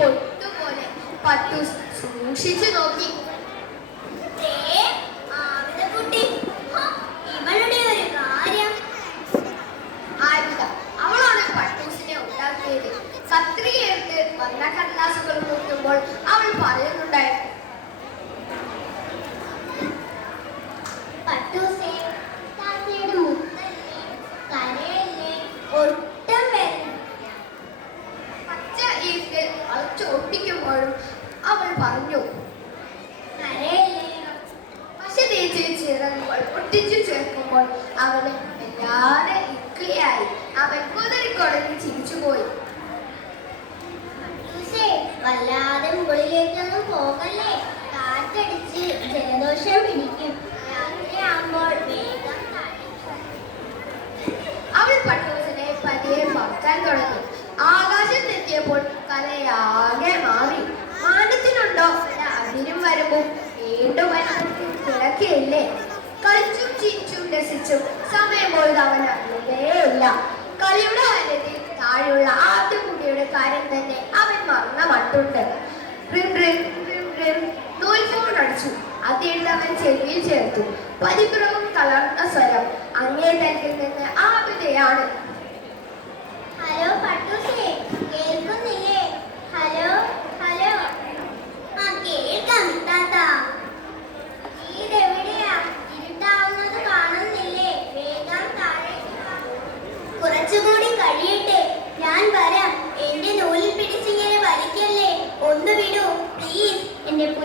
പൊട്ടുപോലെ പത്തു സൂക്ഷിച്ചു നോക്കി. കേട്ടപ്പോൾ അവന് വല്ലാതെ ഇക്കിളിയായി. അവൻ കുതിരിക്കൊടങ്ങി ചിരിച്ചുപോയി വല്ലാതെ മുകളിലേക്കൊന്നും പോകല്ലേ? കാര്യം തന്നെ അവൻ മറന്ന മട്ടുണ്ട് നൂൽഫോൺ അടിച്ചു അതെഴുതി അവൻ ചെവിയിൽ ചേർത്തു. പരിഭ്രമം കലർന്ന സ്വരം അങ്ങേ തലത്തിൽ നിന്ന് ആപിതയാണ്.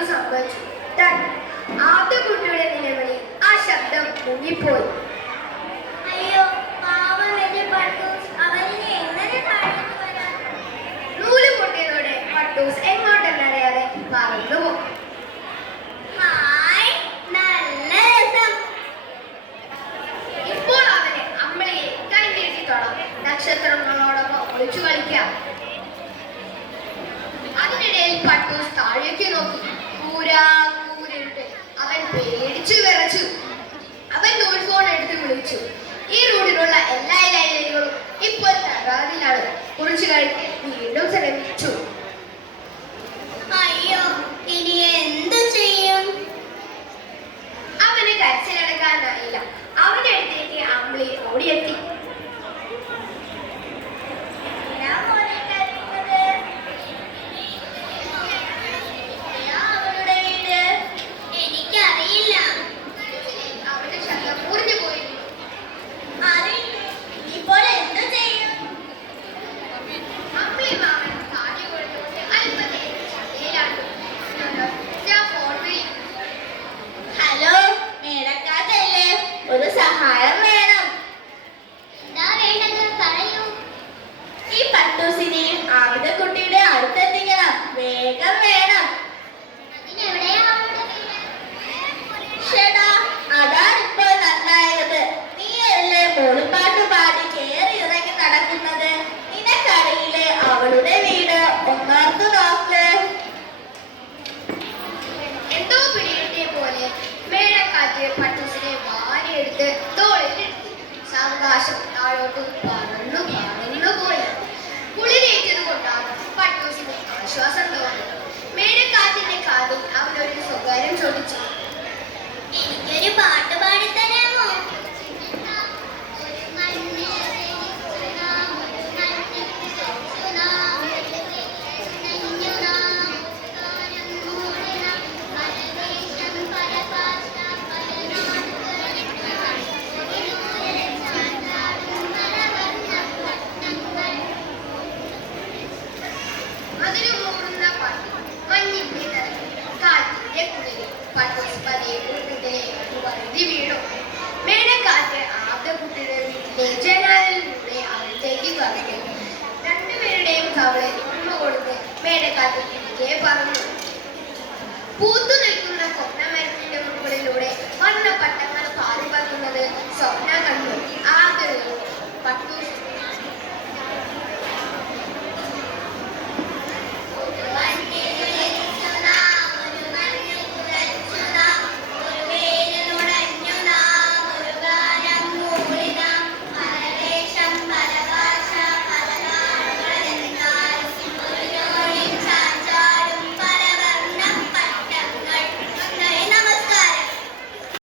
അത്ഭുതം സംഭവിച്ചു. ആദ്യ കുട്ടിയുടെ നിലവിളി ആ ശബ്ദം മുങ്ങിപ്പോയി. നക്ഷത്രങ്ങളോടൊപ്പം ഒളിച്ചു കളിക്കാം. അതിനിടയിൽ പട്ടൂസ് താഴേക്ക് നോക്കി. കൂരാകൂരിട്ട് അവൻ പേടിച്ചു വിറച്ചു. അവൻ നൂൽ ഫോൺ എടുത്ത് വിളിച്ചു. ഈ റോഡിലുള്ള എല്ലാ ലൈനുകളും ഇപ്പോൾ തകരാറിലാണ് കുറച്ചു കഴിഞ്ഞ് വീണ്ടും ശ്രമിച്ചു higher. வாழ்த்துக்கள் എന്റെ കുഞ്ഞിന് പത്തുപതി കൂട്ടത്തിലെ അത് വഴുതി വീണു മേനക്കാറ്റ് ആദ്യ കുട്ടിയുടെ വീട്ടിലെ ജനാലിലൂടെ അകത്തേക്ക് കറങ്ങി രണ്ടുപേരുടെയും കവളിൽ ഉമ്മ കൊടുത്ത് മേനക്കാറ്റ് തിരികെ പറഞ്ഞു. പൂത്തു